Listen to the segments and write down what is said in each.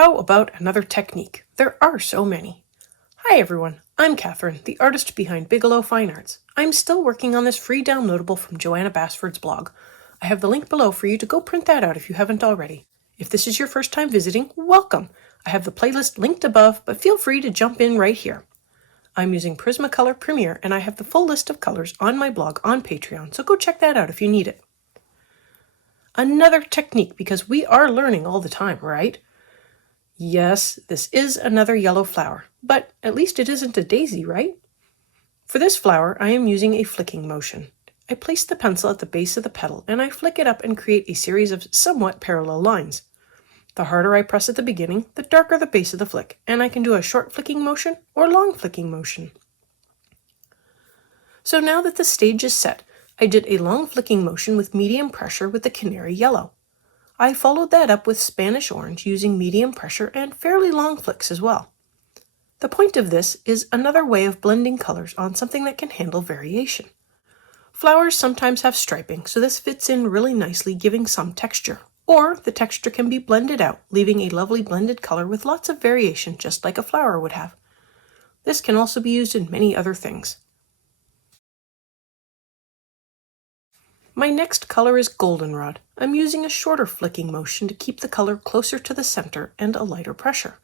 how about another technique? There are so many. Hi everyone, I'm Catherine, the artist behind Bigelow Fine Arts. I'm still working on this free downloadable from Joanna Basford's blog. I have the link below for you to go print that out if you haven't already. If this is your first time visiting, welcome! I have the playlist linked above, but feel free to jump in right here. I'm using Prismacolor Premiere and I have the full list of colors on my blog on Patreon, so go check that out if you need it. Another technique, because we are learning all the time, right? Yes, this is another yellow flower, but at least it isn't a daisy, right? For this flower, I am using a flicking motion. I place the pencil at the base of the petal and I flick it up and create a series of somewhat parallel lines. The harder I press at the beginning, the darker the base of the flick, and I can do a short flicking motion or long flicking motion. So now that the stage is set, I did a long flicking motion with medium pressure with the canary yellow. I followed that up with Spanish orange using medium pressure and fairly long flicks as well. The point of this is another way of blending colors on something that can handle variation. Flowers sometimes have striping, so this fits in really nicely, giving some texture. Or the texture can be blended out, leaving a lovely blended color with lots of variation, just like a flower would have. This can also be used in many other things. My next color is goldenrod. I'm using a shorter flicking motion to keep the color closer to the center and a lighter pressure.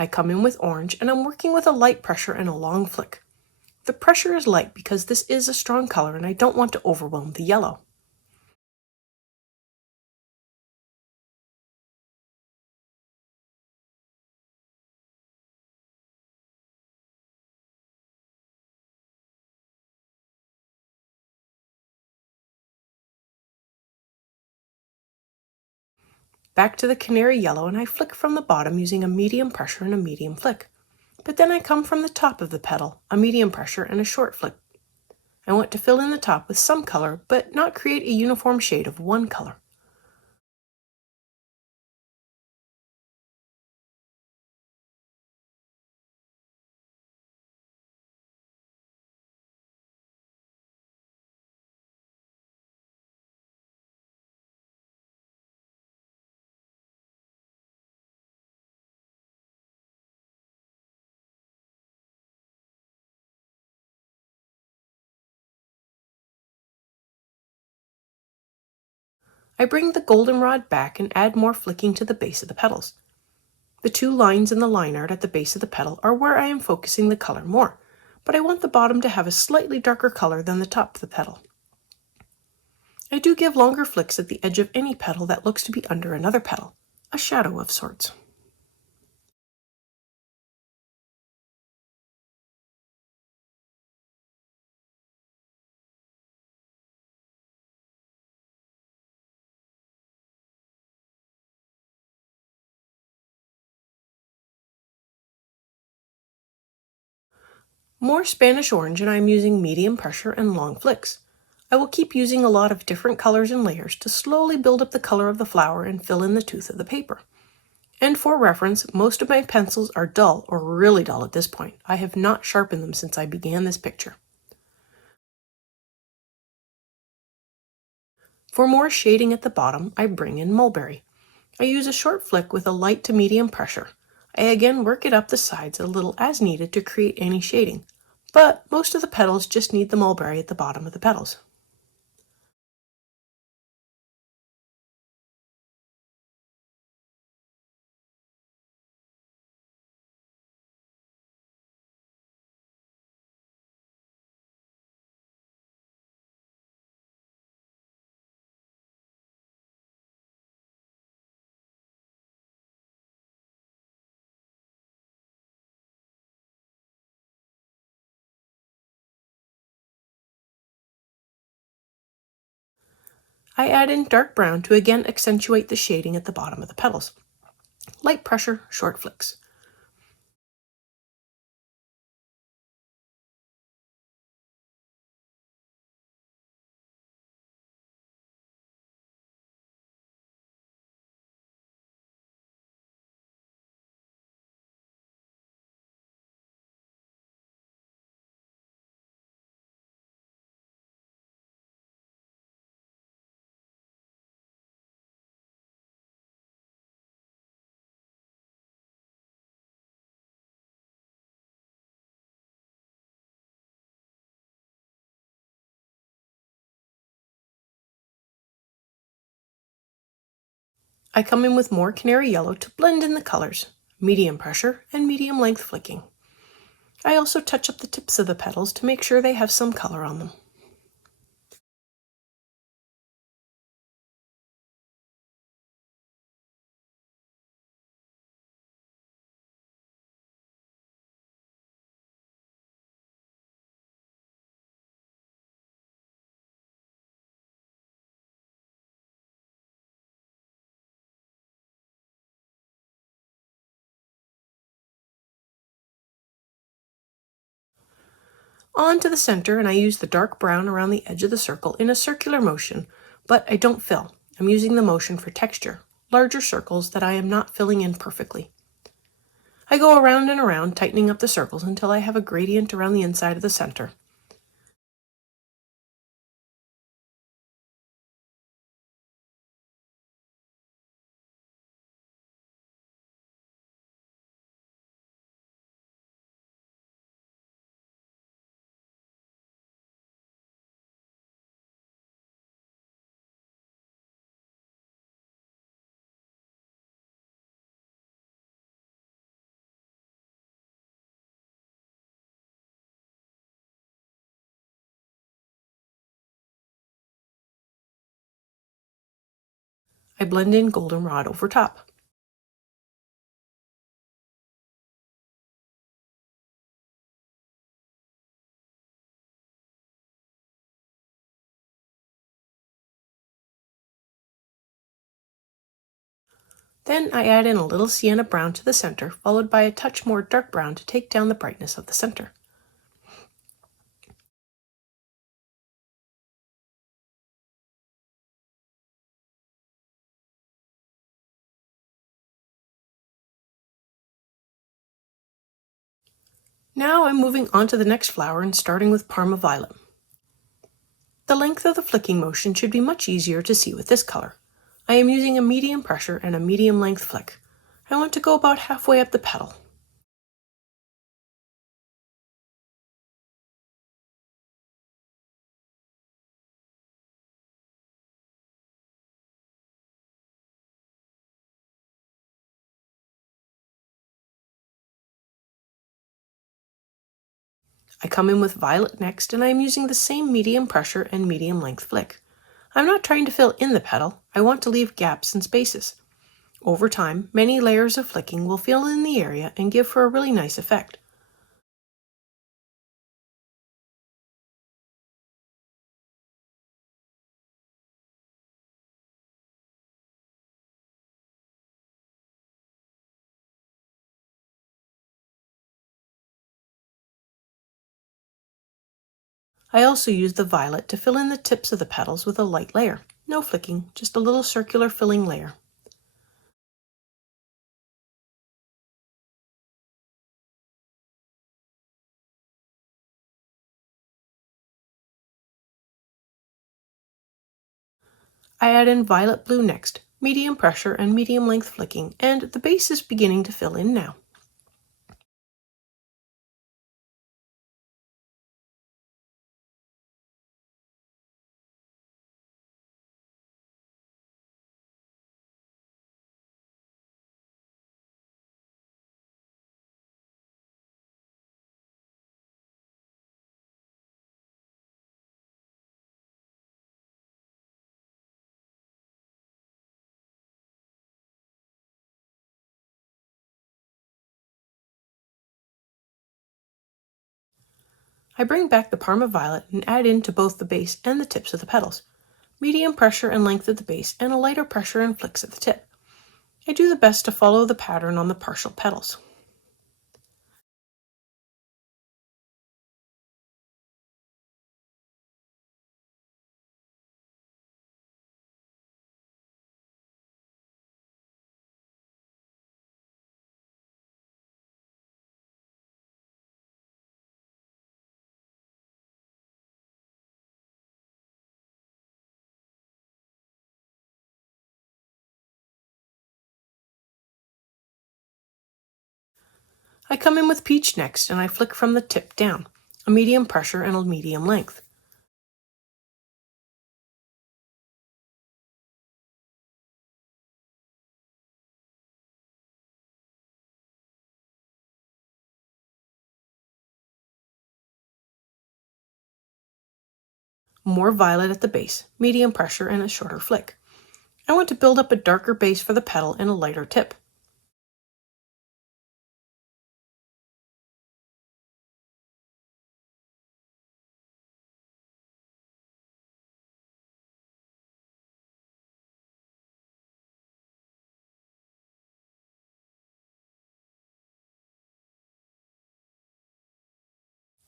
I come in with orange and I'm working with a light pressure and a long flick. The pressure is light because this is a strong color and I don't want to overwhelm the yellow. Back to the canary yellow and I flick from the bottom using a medium pressure and a medium flick. But then I come from the top of the petal, a medium pressure and a short flick. I want to fill in the top with some color, but not create a uniform shade of one color. I bring the goldenrod back and add more flicking to the base of the petals. The two lines in the line art at the base of the petal are where I am focusing the color more, but I want the bottom to have a slightly darker color than the top of the petal. I do give longer flicks at the edge of any petal that looks to be under another petal, a shadow of sorts. More Spanish orange and I am using medium pressure and long flicks. I will keep using a lot of different colors and layers to slowly build up the color of the flower and fill in the tooth of the paper. And for reference, most of my pencils are dull or really dull at this point. I have not sharpened them since I began this picture. For more shading at the bottom, I bring in mulberry. I use a short flick with a light to medium pressure. I again work it up the sides a little as needed to create any shading, but most of the petals just need the mulberry at the bottom of the petals. I add in dark brown to again accentuate the shading at the bottom of the petals. Light pressure, short flicks. I come in with more canary yellow to blend in the colors, medium pressure and medium length flicking. I also touch up the tips of the petals to make sure they have some color on them. On to the center, and I use the dark brown around the edge of the circle in a circular motion, but I don't fill. I'm using the motion for texture, larger circles that I am not filling in perfectly. I go around and around, tightening up the circles until I have a gradient around the inside of the center. I blend in goldenrod over top. Then I add in a little sienna brown to the center, followed by a touch more dark brown to take down the brightness of the center. Now I'm moving on to the next flower and starting with Parma Violet. The length of the flicking motion should be much easier to see with this color. I am using a medium pressure and a medium length flick. I want to go about halfway up the petal. I come in with Violet next, and I am using the same medium pressure and medium length flick. I'm not trying to fill in the petal, I want to leave gaps and spaces. Over time, many layers of flicking will fill in the area and give for a really nice effect. I also use the violet to fill in the tips of the petals with a light layer. No flicking, just a little circular filling layer. I add in violet blue next, medium pressure and medium length flicking, and the base is beginning to fill in now. I bring back the Parma violet and add in to both the base and the tips of the petals. Medium pressure and length at the base and a lighter pressure and flicks at the tip. I do the best to follow the pattern on the partial petals. I come in with peach next, and I flick from the tip down, a medium pressure and a medium length. more violet at the base, medium pressure, and a shorter flick. I want to build up a darker base for the petal and a lighter tip.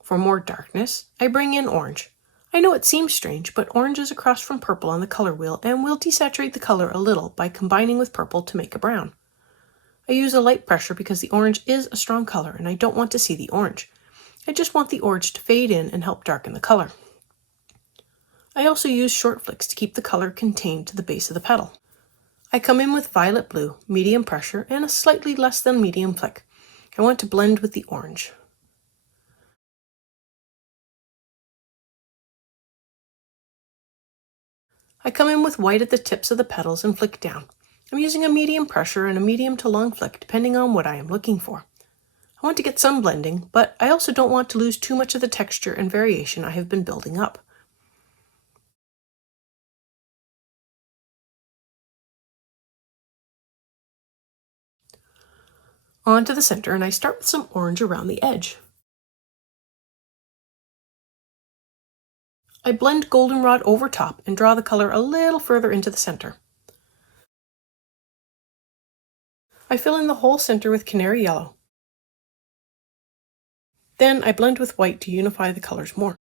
For more darkness, I bring in orange. I know it seems strange, but orange is across from purple on the color wheel and will desaturate the color a little by combining with purple to make a brown. I use a light pressure because the orange is a strong color and I don't want to see the orange. I just want the orange to fade in and help darken the color. I also use short flicks to keep the color contained to the base of the petal. I come in with violet blue, medium pressure, and a slightly less than medium flick. I want to blend with the orange. I come in with white at the tips of the petals and flick down. I'm using a medium pressure and a medium to long flick depending on what I am looking for. I want to get some blending, but I also don't want to lose too much of the texture and variation I have been building up. On to the center, and I start with some orange around the edge. I blend goldenrod over top and draw the color a little further into the center. I fill in the whole center with canary yellow. Then I blend with white to unify the colors more.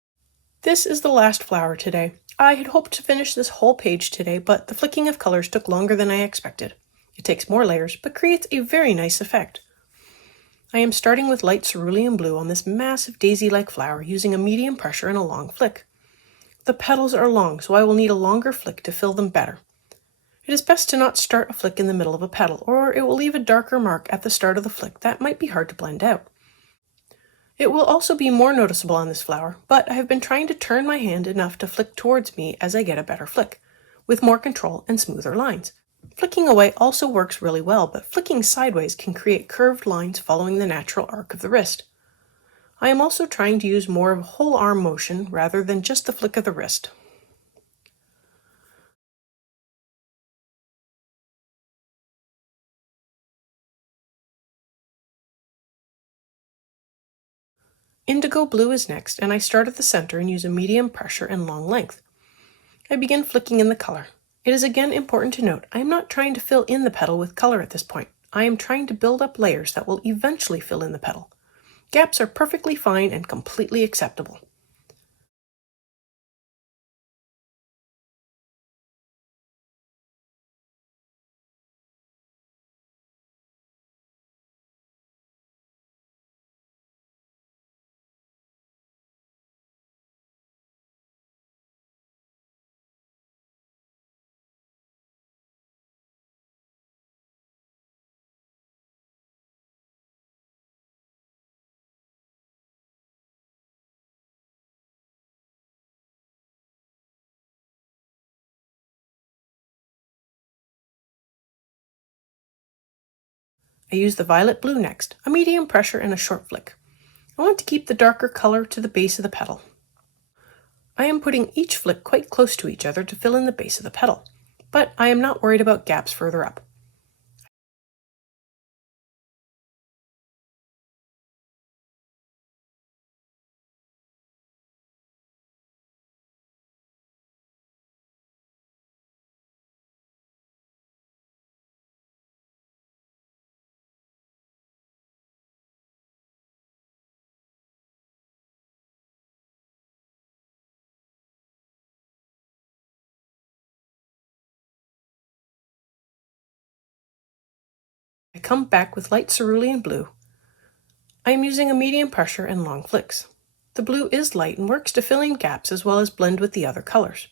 This is the last flower today. I had hoped to finish this whole page today, but the flicking of colors took longer than I expected. It takes more layers, but creates a very nice effect. I am starting with light cerulean blue on this massive daisy-like flower using a medium pressure and a long flick. The petals are long, so I will need a longer flick to fill them better. It is best to not start a flick in the middle of a petal, or it will leave a darker mark at the start of the flick that might be hard to blend out. It will also be more noticeable on this flower, but I have been trying to turn my hand enough to flick towards me as I get a better flick, with more control and smoother lines. Flicking away also works really well, but flicking sideways can create curved lines following the natural arc of the wrist. I am also trying to use more of a whole arm motion rather than just the flick of the wrist. Indigo blue is next, and I start at the center and use a medium pressure and long length. I begin flicking in the color. It is again important to note I am not trying to fill in the petal with color at this point. I am trying to build up layers that will eventually fill in the petal. Gaps are perfectly fine and completely acceptable. I use the violet blue next, a medium pressure and a short flick. I want to keep the darker color to the base of the petal. I am putting each flick quite close to each other to fill in the base of the petal, but I am not worried about gaps further up. I come back with light cerulean blue. I am using a medium pressure and long flicks. The blue is light and works to fill in gaps as well as blend with the other colors.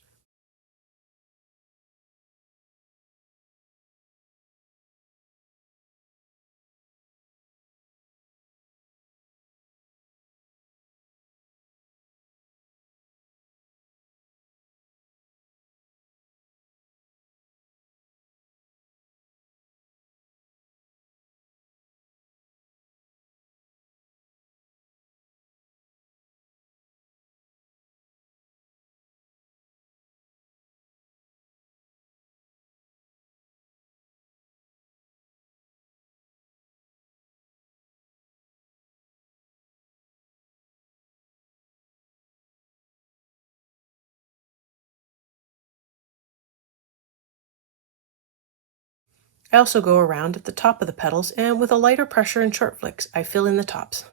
I also go around at the top of the petals, and with a lighter pressure and short flicks, I fill in the tops.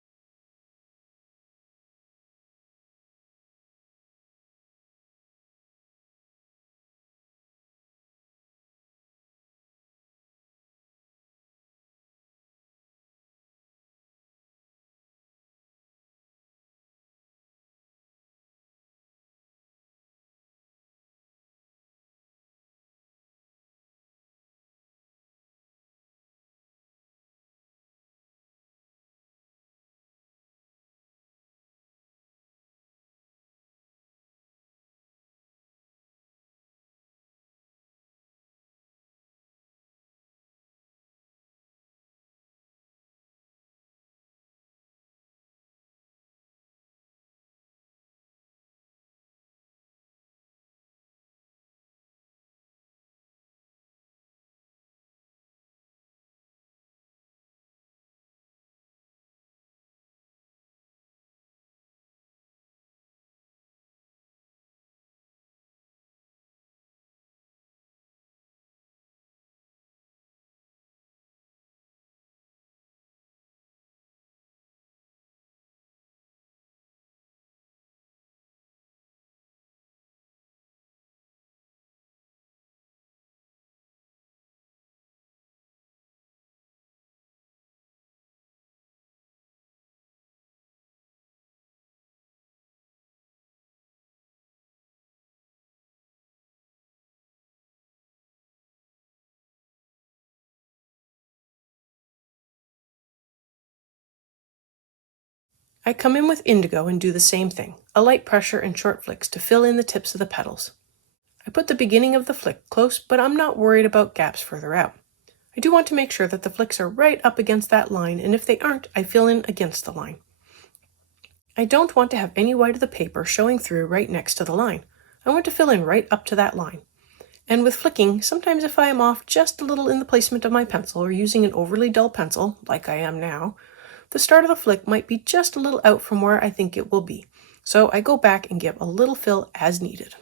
I come in with indigo and do the same thing, a light pressure and short flicks to fill in the tips of the petals. I put the beginning of the flick close, but I'm not worried about gaps further out. I do want to make sure that the flicks are right up against that line, and if they aren't, I fill in against the line. I don't want to have any white of the paper showing through right next to the line. I want to fill in right up to that line. And with flicking, sometimes if I am off just a little in the placement of my pencil or using an overly dull pencil, like I am now, the start of the flick might be just a little out from where I think it will be. So I go back and give a little fill as needed.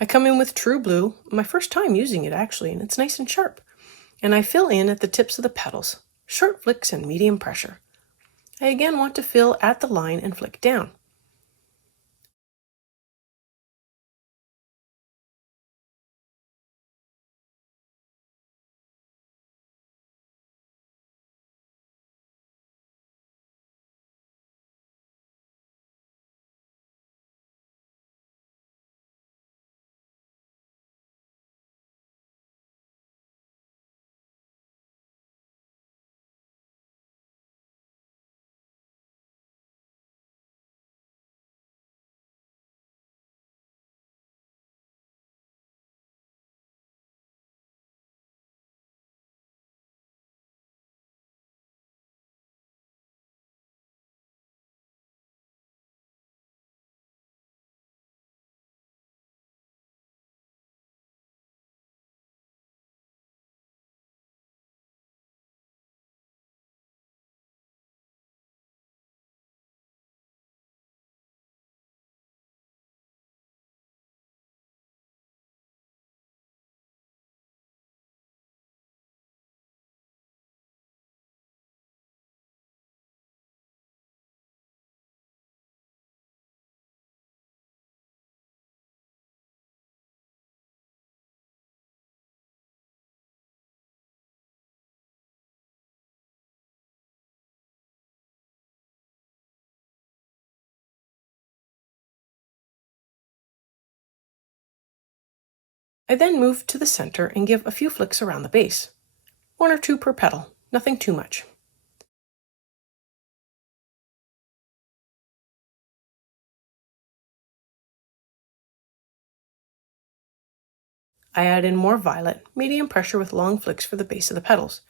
I come in with True Blue, my first time using it actually, and it's nice and sharp. And I fill in at the tips of the petals, short flicks and medium pressure. I again want to fill at the line and flick down. I then move to the center and give a few flicks around the base. 1 or 2 per petal, nothing too much. I add in more violet, medium pressure with long flicks for the base of the petals.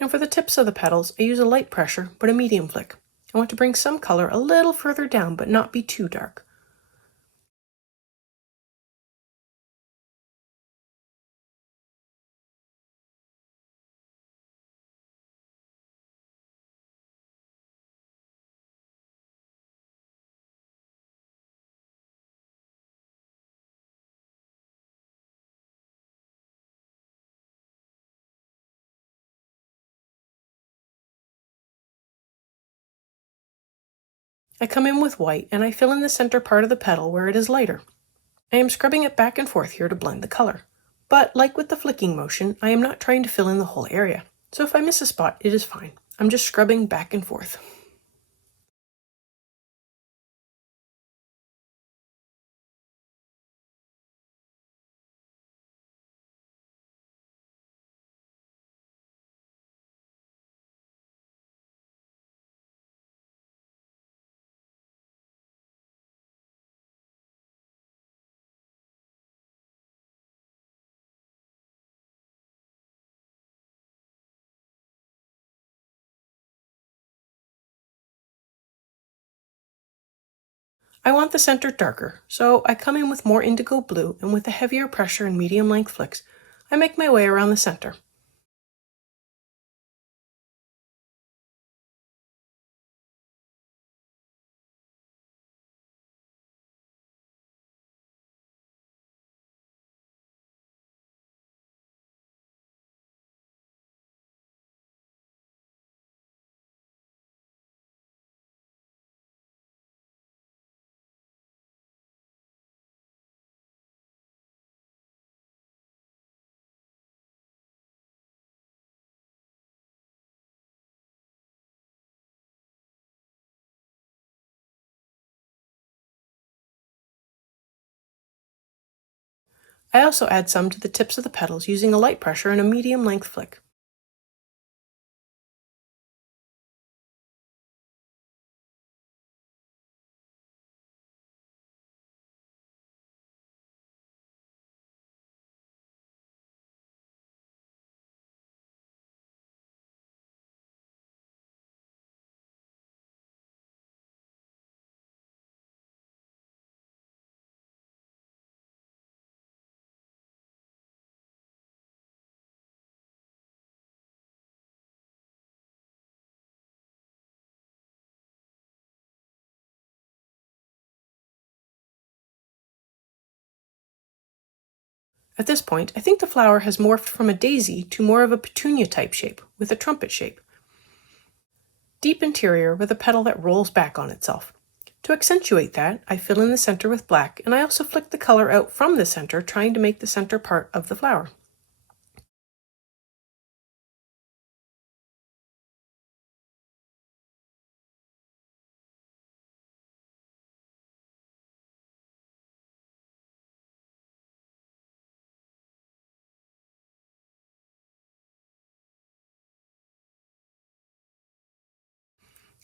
And for the tips of the petals, I use a light pressure, but a medium flick. I want to bring some color a little further down, but not be too dark. I come in with white and I fill in the center part of the petal where it is lighter. I am scrubbing it back and forth here to blend the color. But like with the flicking motion, I am not trying to fill in the whole area. So if I miss a spot, it is fine. I'm just scrubbing back and forth. I want the center darker, so I come in with more indigo blue, and with a heavier pressure and medium length flicks, I make my way around the center. I also add some to the tips of the petals using a light pressure and a medium length flick. At this point, I think the flower has morphed from a daisy to more of a petunia type shape, with a trumpet shape. Deep interior with a petal that rolls back on itself. To accentuate that, I fill in the center with black, and I also flick the color out from the center, trying to make the center part of the flower.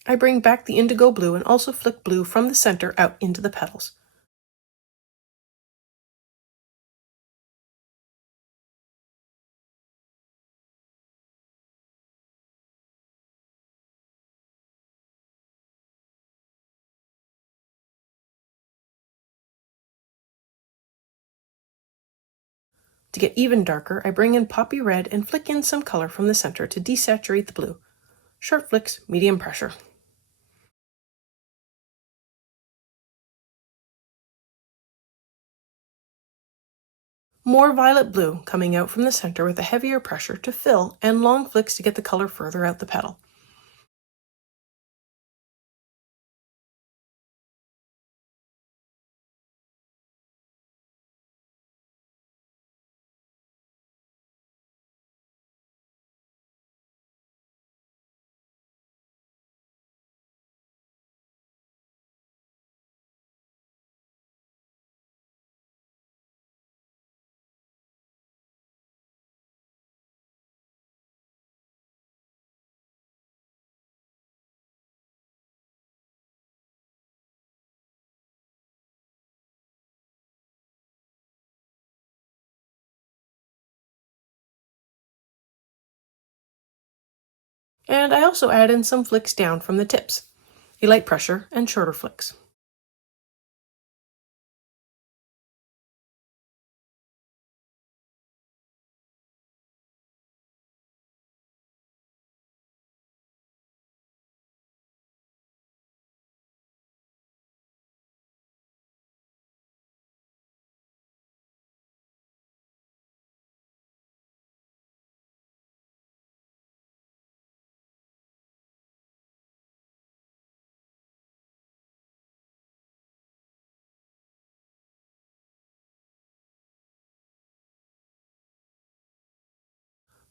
I bring back the indigo blue and also flick blue from the center out into the petals. To get even darker, I bring in poppy red and flick in some color from the center to desaturate the blue. Short flicks, medium pressure. More violet blue coming out from the center with a heavier pressure to fill and long flicks to get the color further out the petal. And I also add in some flicks down from the tips, a light pressure and shorter flicks.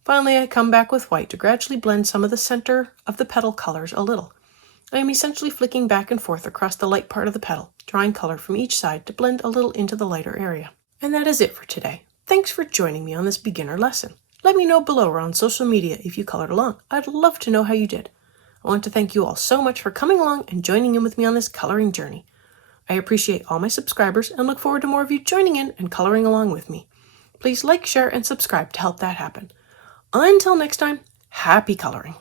Finally, I come back with white to gradually blend some of the center of the petal colors a little. I am essentially flicking back and forth across the light part of the petal, drawing color from each side to blend a little into the lighter area. And that is it for today. Thanks for joining me on this beginner lesson. Let me know below or on social media if you colored along. I'd love to know how you did. I want to thank you all so much for coming along and joining in with me on this coloring journey. I appreciate all my subscribers and look forward to more of you joining in and coloring along with me. Please like, share, and subscribe to help that happen. Until next time, happy coloring!